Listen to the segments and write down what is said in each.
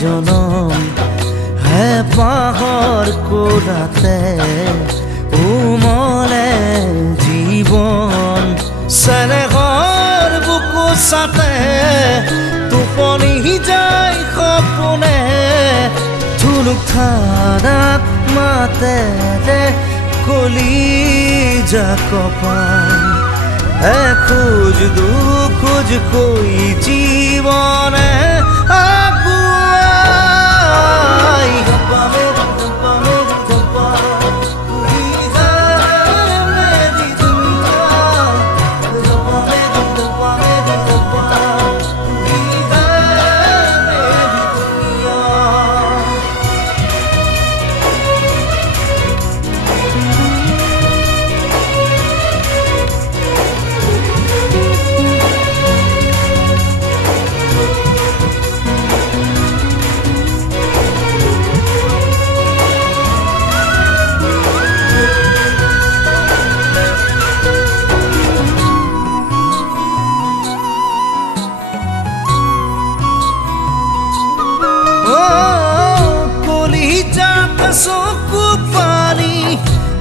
জনম হেঁপাহৰ কোলাতে উমলে জীৱন চেনেহৰ বুকু চাতে টোপনি যায় সপোনে ধুনুক ধাৰাত মাতে কলিজা কপাল এখোজ দুখোজ কৈ জীৱনে আগুৱাই চকু পানী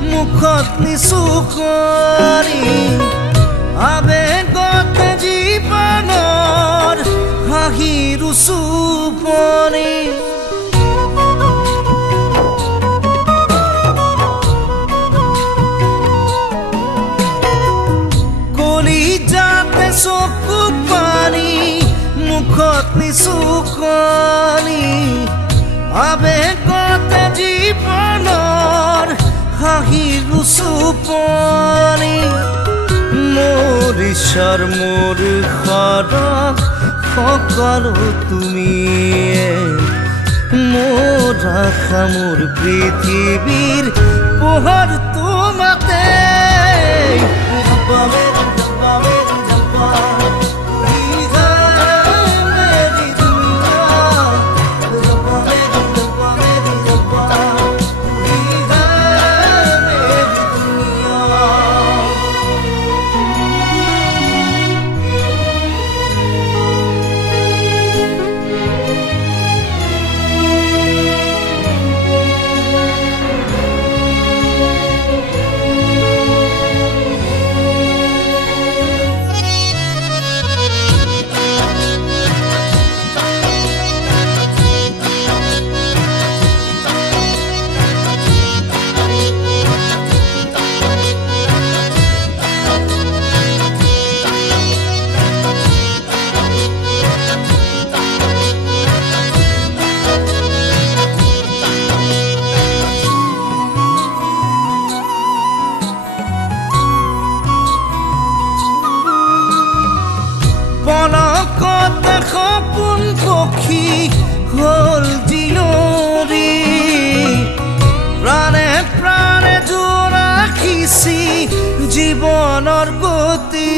মুখত নিচুকৰি আবেগত জীৱনৰ হাঁহিৰ চুপনি কলিজাতে চকু পানী মুখত নিচুকনি আবেগতে জীৱনৰ হাঁহিৰ চুপনি মোৰ ঈশ্বৰ মোৰ সৰগ সকলো তুমিয়ে মোৰ আশা মোৰ পৃথিৱীৰ পোহৰ তোমাতে পলকতে সপোন পক্ষী হল জিয়ৰী প্ৰাণে প্ৰাণে জোৰ ৰাখিছি জীৱনৰ গতি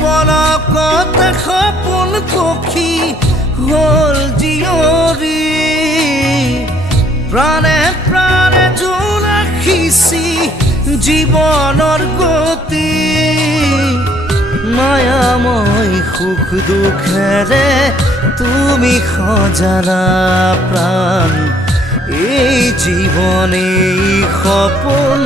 পলকতে সপোন পক্ষী হল জিয়ৰী প্ৰাণে প্ৰাণে জোৰ ৰাখিছি জীৱনৰ গতি মায়াময় সুখ দুখেৰে তুমি সজালা প্ৰাণ এই জীৱন এই সপোন